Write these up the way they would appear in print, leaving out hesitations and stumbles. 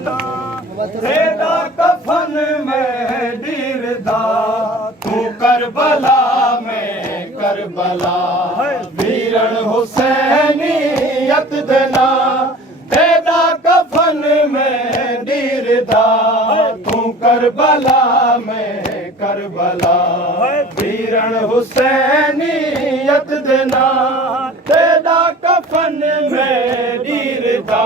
तेरा कफन में दीरदा तू करबला में करबला वीरन हुसैनियत देना। तेरा कफन में दीरदा तू करबला में करबला वीरन हुसैनियत देना। तेरा कफन में दीरदा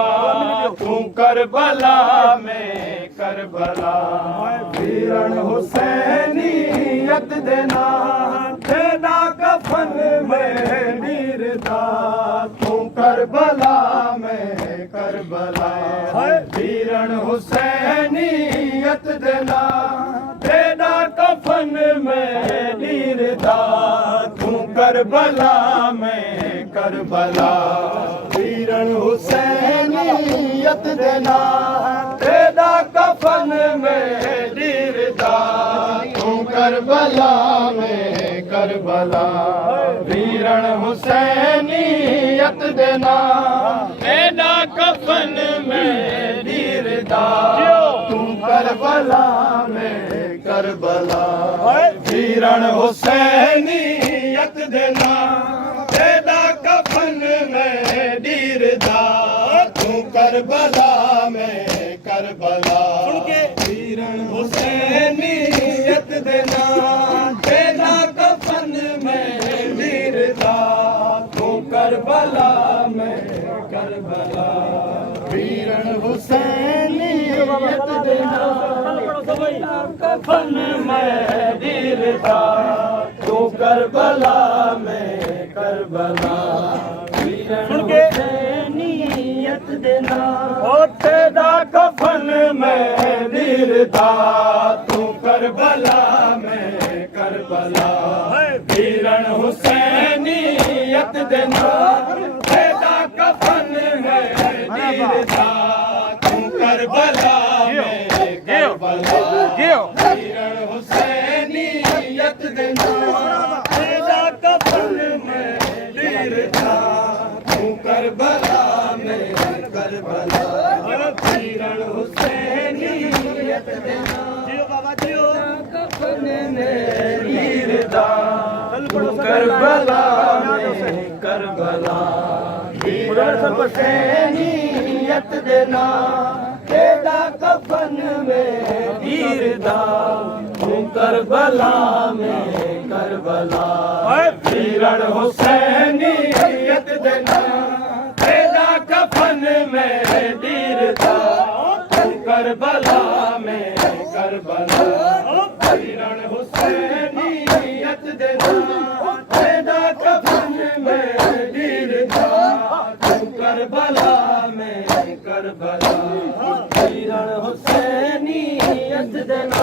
तू करबला में करबला वीरन हुसैनियत देना। तेरा कफन में दीरदा तू करबला में करबला वीरन हुसैनियत देना। तेरा कफन में दीरदा तू करबला में करबला वीरन हुसैनियत देना। तेरा कफन में दीरदा तू करबला में करबला वीरन हुसैनियत देना। तेरा कफन में दीरदा तू करबला में करबला वीरन हुसैनियत देना। तेरा कफन में दीरदा तू करबला में करबला वीरन हुसैनियत देना। तेरा कफन में दीरदा तू करबला में करबला वीरन हुसैनियत देना। कफन में दीरदा तू करबला में करबला वीरन हुसैनियत देना। ओ तेरा कफन में दीरदा तू करबला में करबला वीरन हुसैनियत देना। तेरा कफन में दीरदा तू करबला में करबला वीरन हुसैनियत देना। तेरा कफन में दीरदा तू करबला में करबला वीरन हुसैनियत देना। कफन में दीरदा तू करबला में करबला वीरन हुसैनियत देना। तेरा कफन में दीरदा तू करबला में करबला वीरन हुसैनियत देना। तेरा कफन में दीरदा तू करबला में करबला वीरन हुसैनियत देना। तेरा कफन में दीरदा तू करबला में करबला वीरन हुसैनियत देना।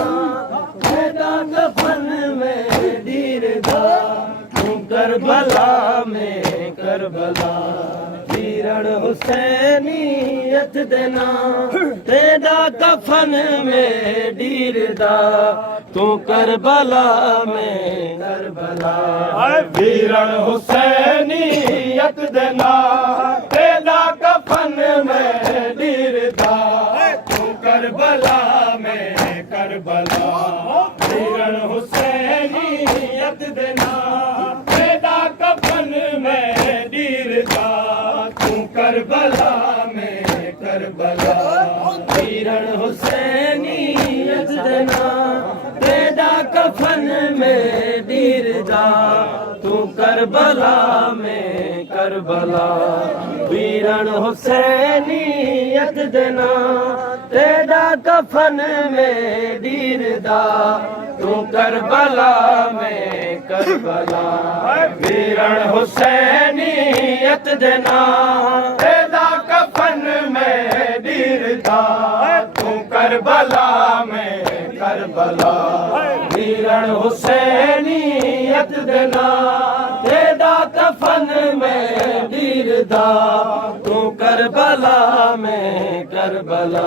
तेरा कफन में दीरदा तू करबला में करबला वीरन हुसैनियत देना। तेरा कफन में दीरदा तू करबला में करबला वीरन हुसैनियत देना। तेरा कफन में दीरदा तू करबला में करबला वीरन हुसैनियत देना। तेरा कफन में दीरदा तू करबला में करबला वीरन हुसैनियत देना। तेरा कफन में दीरदा तू करबला में करबला वीरन हुसैनियत देना। तेरा कफन में दीरदा तू करबला में करबला वीरन हुसैनियत देना। तेरा कफन में दीरदा तू करबला में करबला वीरन हुसैनियत देना। तेरा कफन में दीरदा तू करबला में करबला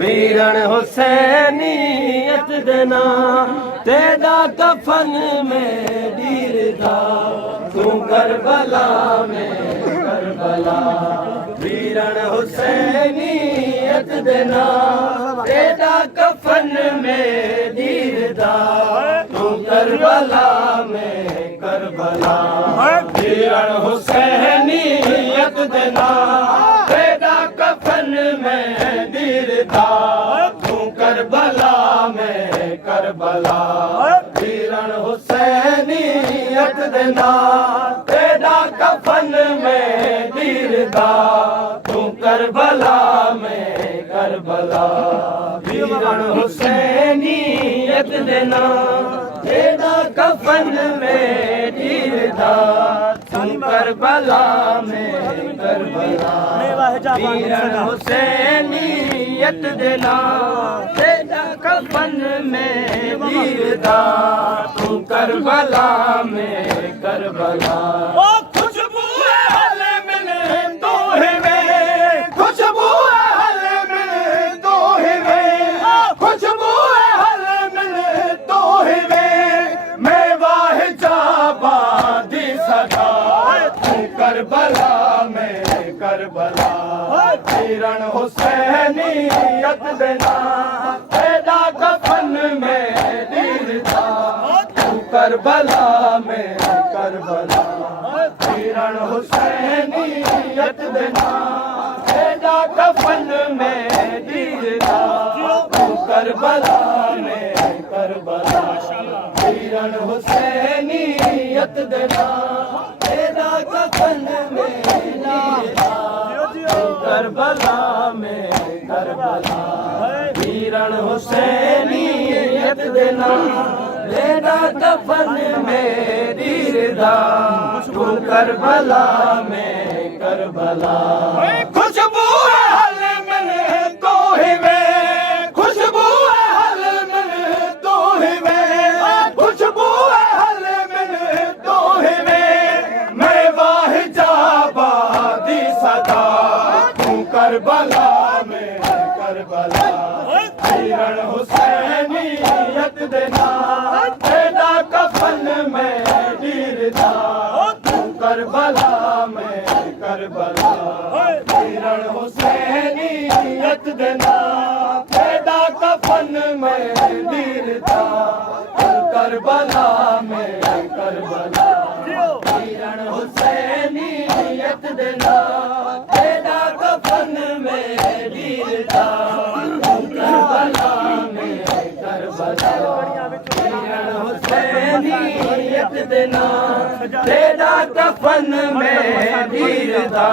वीरन हुसैनियत देना तेरा कफन में दीरदा तू करबला में करबला वीरन हुसैनियत देना तेरा कफन में दीरदा तू करबला में करबला वीरन हुसैनियत देना तेरा कफन में दीरदा तू करबला में करबला वीरन हुसैनियत देना तेरा कफन में दीरदा तू करबला में करबला वीरन हुसैनियत देना तेरा कफन में दीरदा तू करबला में करबला वीरन हुसैनियत देना तेरा कफन में दीरदा तू करबला में करबला खुशबू हल मिले तो में खुशबू हल मिले तो में खुशबू हल मिले तो में मैं वाह जाबादी सदा तू करबला में करबला वीरन हुसैनियत देना तेरा कफन में दीरदा तू करबला में करबला वीरन हुसैनियत देना तेरा कफन में दीरदा तू करबला में करबला वीरन हुसैनियत देना तेरा कफन में दीरदा तू करबला में करबला वीरन हुसैनियत देना तेरा कफन में दीरदा तू करबला में करबला खुशबू हल मिले तो में खुशबू हल मिले तो में खुशबू हल मिले तो में मैं वाह जाबादी सदा तू करबला में करबला वीरन हुसैनियत देना तेरा कफन में दीरदा तू करबला में करबला वीरन हुसैनियत देना तेरा कफन में दीरदा तू करबला में करबला वीरन हुसैनियत देना तेरा कफन में दीरदा तू करबला में करबला वीरन हुसैनियत देना तेरा कफन में दीरदा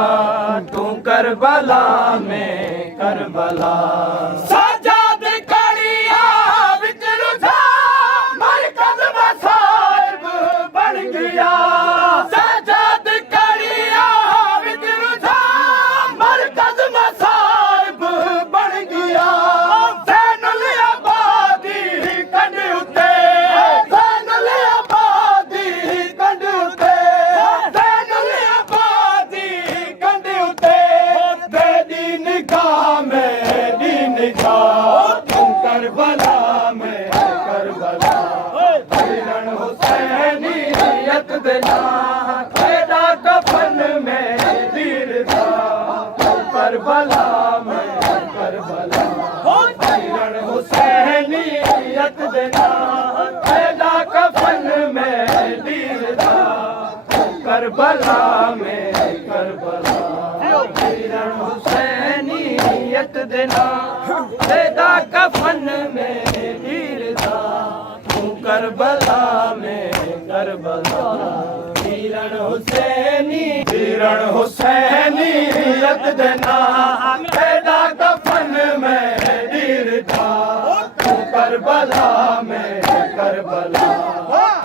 तू करबला में करबला सजाद कड़िया विच रुझा मरकज मसाइब बन गया सजाद कड़िया विच रुझा मरकज मसाइब बन गया ज़ैनुल आबादी कंड उते ज़ैनुल आबादी कंड उते ज़ैनुल आबादी कंड उते तेरी निगाह मेरी निगाह तू करबला में करबला वीरन हुसैनियत देना तेरा कफन में दीरदा तू करबला में करबला वीरन हुसैनियत देना तेरा कफन में दीरदा तू करबला में करबला वीरन हुसैनियत देना तेरा कफन में दीरदा तू करबला में करबला वीरन हुसैनियत देना तेरा कफन में दीरदा तू करबला में करबला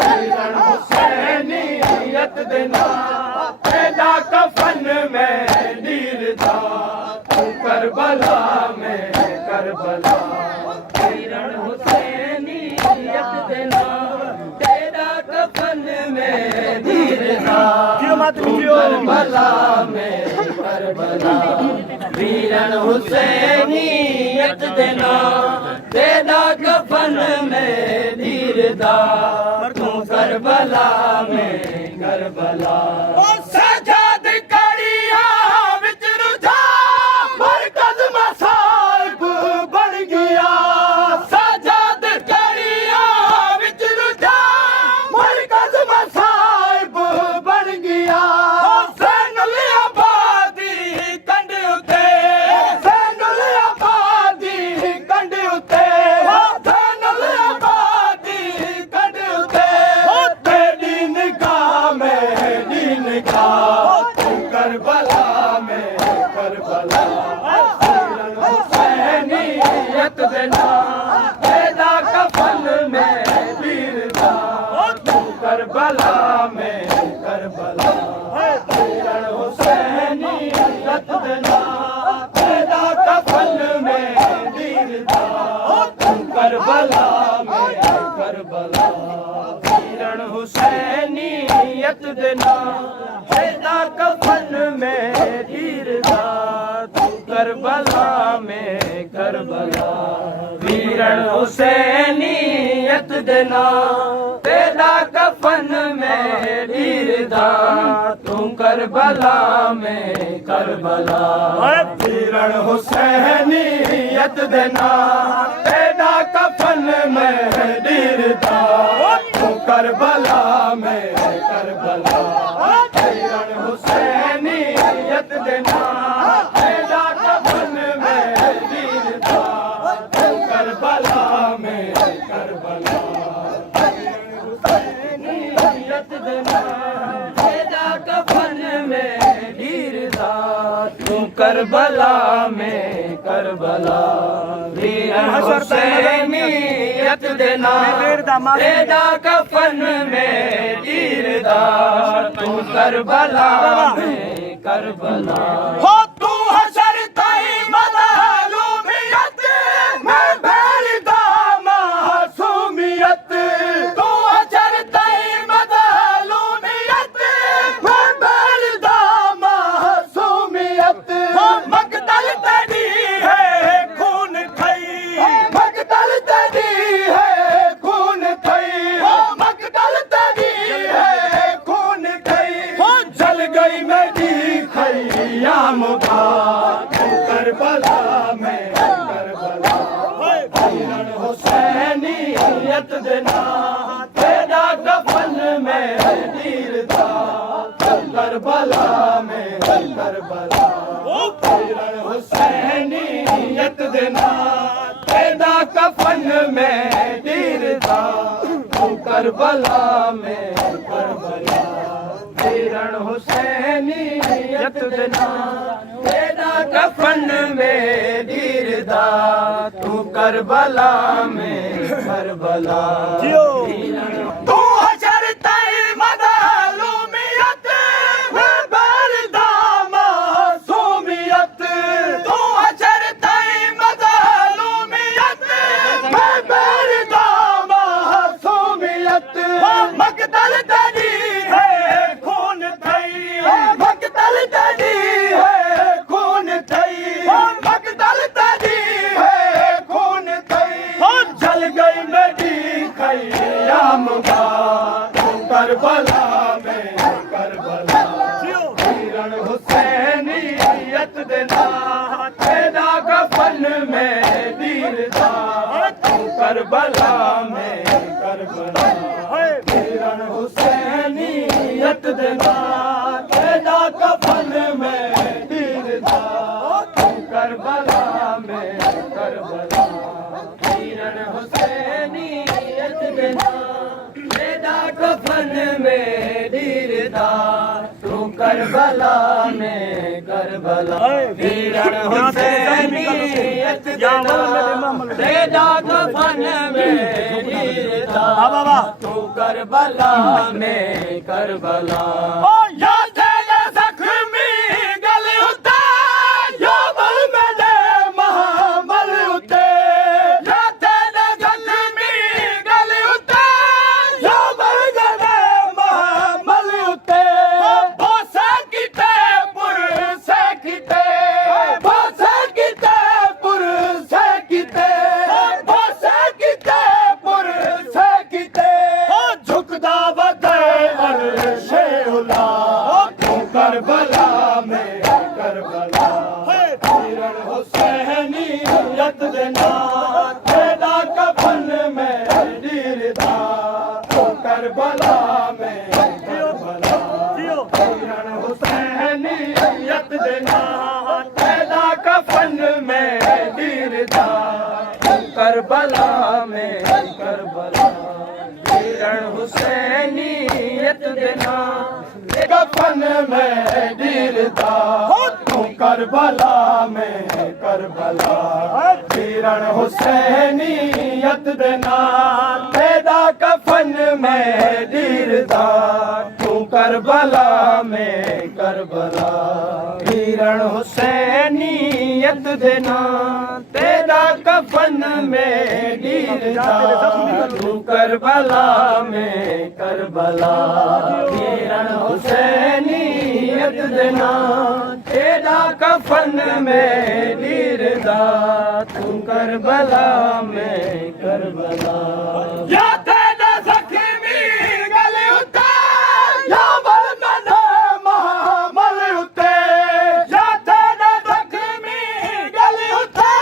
वीरन हुसैनियत देना तेरा कफन में दीरदा तू करबला में करबला वीरन हुसैनियत देना तेरा कफन में दीरदा करबला में करबला वीरन हुसैनियत देना तेरा कफन में दीरदा तू करबला में करबला सजाद कड़िया विच रुझा मरकज मसाइब बन गया सजाद कड़िया विच रुझा मरकज मसाइब बन गया सैनुल आबादी कंड उते सैनुल आबादी कंड उते सैनुल आबादी कंड उते तेरी निगाह में दीन का करबला में करबला हुसैनियत देना तेरा कफन में दीरदा तू करबला में करबला हुसैनियत देना तेरा कफन में दीरदा तू करबला में करबला वीरन हुसैनियत देना तेरा कफन में दीरदा तू करबला में करबला वीरन हुसैनियत देना तेरा कफन में दीरदा तू करबला में करबला वीरन हुसैनियत देना तेरा कफन में दीरदा तू करबला में करबला वीरन हुसैनियत देना तेरा कफन में दीरदा तू करबला में करबला हुसैनियत देना तेरा कफन में दीरदा तू करबला में करबला वीरन हुसैनियत देना तेरा कफन में दीरदा तू करबला में करबला हो तू हशर तई मज़लूमियत मैं बेरिदा मासूमियत तू हशर तई मज़लूमियत मैं बेरिदा मासूमियत मकतल तेरी है खून खई मकतल तेरी है खून खई मकतल तेरी है खून खई जल गई मेरी खैयाम का करबला में करबला वीरन हुसैनियत देना तेरा कफन में दीरदा करबला में करबला वीरन हुसैनियत देना तेरा कफन में दीरदा करबला में करबला वीरन हुसैनियत देना तेरा कफन में दीरदा तू करबला में करबला तू हशर तई मज़लूमियत मैं बेरिदा मासूमियत तू हशर तई मज़लूमियत मैं बेरिदा मासूमियत मकतल तेरी है खून थई मकतल तेरी है खून थई मकतल तेरी है खून थई जल गई मेरी खैयाम का करबला में करबला वीरन हुसैनियत देना तेरा कफन में दीरदा तू करबला में करबला वीरन हुसैनियत देना तेरा कफन में दीरदा तू करबला में करबला वीरन हुसैनियत देना तेरा कफन में दीरदा तू करबला में करबला वीरन हुसैनियत देना तेरा कफन में दीरदा तू करबला में करबला जख्मी गल उते या बल मेरे महाबल उते जख्मी गल उते या बल मेरे महाबल उते बोसा किते तेरा कफन में दीरदा तू करबला में करबला किरण हुसैनियत दे नाल तेरा कफन में दीरदा तू करबला में करबला किरण हुसैनियत दे नाल कफन में दीरदा तू करबला में करबला किरण हुसैनियत दे नाल तेरा कफन में दीरदा तू करबला में करबला किरण हुसैनियत दे नाल तेरा कफन में दीरदा तू करबला में करबला किरण हुसैनियत दे नाल तेरा कफन में दीरदा तू करबला में करबला या तेरा ज़ख्मी गले उते या बलमन महामल उते या तेरा ज़ख्मी गले उते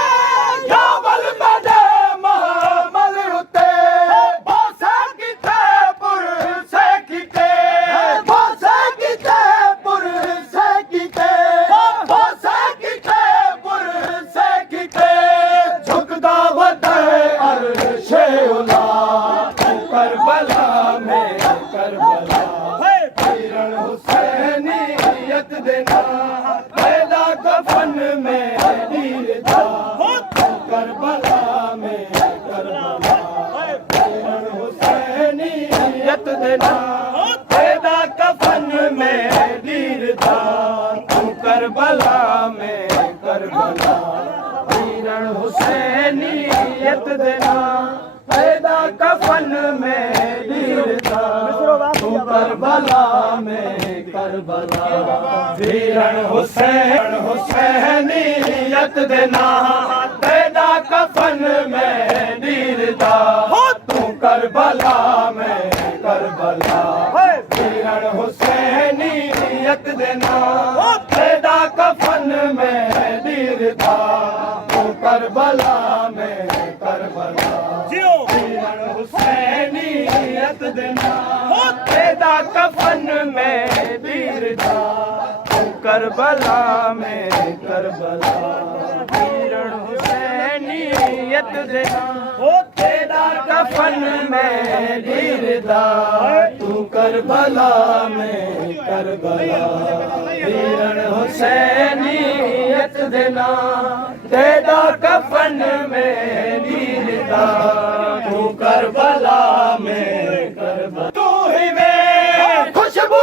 या बलमन महामल उते बोसा किते पुर से किते बोसा किते पुर से किते बोसा किते पुर से किते झुकदा वदे अर्शे उला करबला में करबला किरण हुसैनियत दे नाल तेरा कफन में दीरदा करबला में करबला किरण हुसैनियत दे नाल तेरा कफन में दीरदा तू करबला में करबला किरण हुसैनियत दे नाल तेरा कफन में दीरदा तू करबला में करबला किरण हुसैनियत दे नाल तेरा कफन में दीरदा तू करबला में करबला किरण हुसैनियत दे नाल तेरा कफन में दीरदा तू करबला में करबला किरण हुसैनियत दे नाल तेरा कफन में दीरदा तू करबला में करबला किरण हुसैनियत दे नाल तेरा कफन में दीरदा तू करबला में करबला किरण हुसैनियत दे नाल तेरा कफन में दीरदा तू करबला में करबला तू ही में खुशबू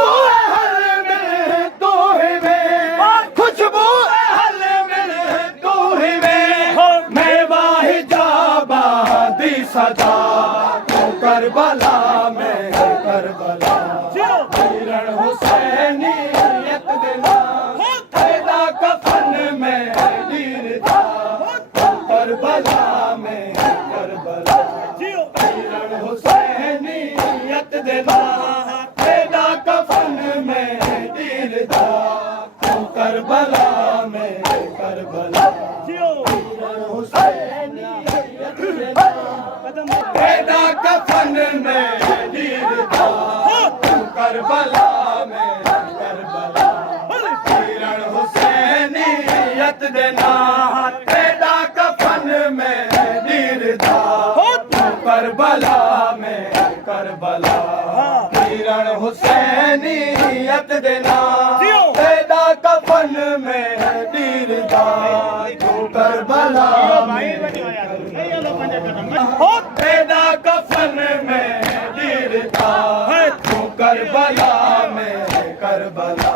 हल में तू ही में खुशबू हल में तू ही में मैं वाहि जाबा दी सदा तू करबला में करबला किरण हुसैनियत दे नाल तेरा कफन में दीरदा करबला में करबला किरण हुसैनियत दे नाल तेरा कफन में दीरदा तू करबला में करबला किरण हुसैनियत दे नाल तेरा कफन में दीरदा तू करबला में करबला किरण हुसैनियत दे नाल तेरा कफन में दीरदा तू करबला में करबला किरण हुसैनियत दे नाल तेरा कफन में दीरदा तू करबला में तेरा कफन में दीरदा तू करबला में करबला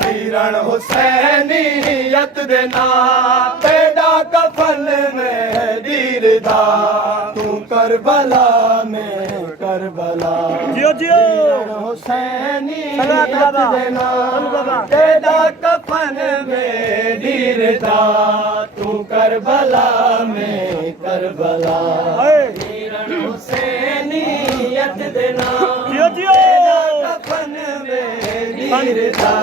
किरण हुसैनियत दे नाल तेरा कफन में दीरदा तू करबला में करबला किरण हुसैनियत दे नाल तेरा कफन में दीरदा तू करबला में करबला किरण हुसैनियत दे नाल तेरा कफन में दीरदा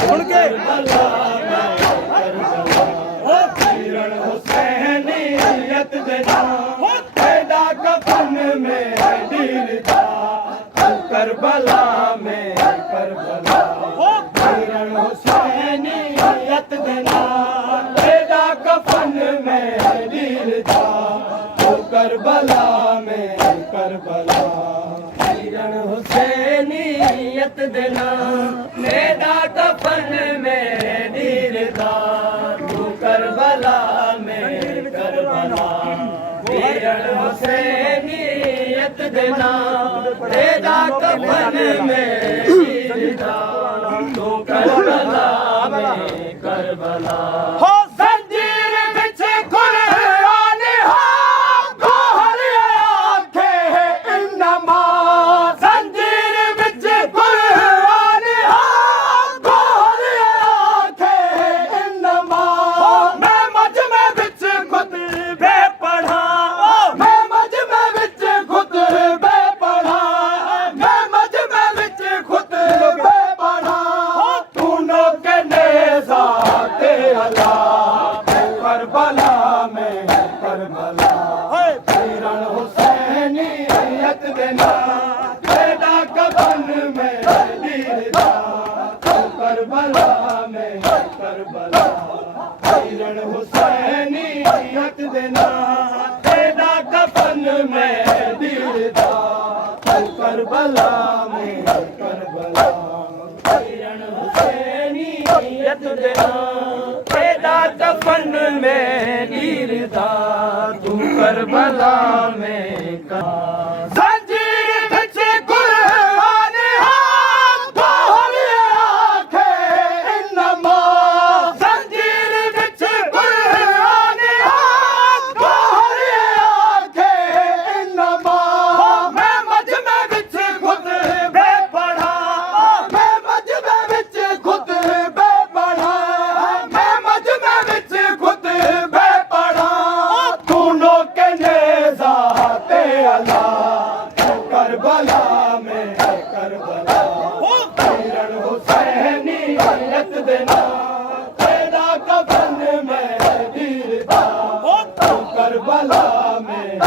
सुन के करबला में करबला किरण हुसैनियत दे नाम तेरा कफन में दीरदा तू करबला में करबला किरण हुसैनियत दे नाम तेरा कफन में दीरदा तू करबला में करबला किरण हुसैनियत दे नाम तेरा कफन में दीरदा तू करबला में करबला किरण हुसैनियत दे नाम तेरा कफन में दीरदा तू करबला में करबला हो जंजीर बिच कुरान हो गोहर आंखें इन्नमा जंजीर बिच कुरान हो गोहर आंखें इन्नमा मैं मजमे बिच खुतबे पढ़ा मैं मजमे बिच खुतबे पढ़ा मैं मजमे बिच खुतबे पढ़ा तू नो के नेज़ा ते अला करबला में करबला किरण हुसैनियत दे नाम तेरा कफन में दीरदा तू करबला में करबला किरण हुसैनियत दे नाम तेरा कफन में दीरदा तू करबला में करबला किरण हुसैनियत दे नाम तेरा कफन में दीरदा तू करबला में जंजीर बिच कुरान हो गोहर आंखें इन्नमा जंजीर बिच कुरान हो गोहर आंखें इन्नमा मैं मजमे बिच खुतबे पढ़ा मैं मजमे बिच खुतबे पढ़ा मैं मजमे बिच खुतबे पढ़ा तू नो के नेज़ा ते अला करबला में करबला किरण हुसैनियत दे नाम तेरा कफन में दीरदा तू करबला में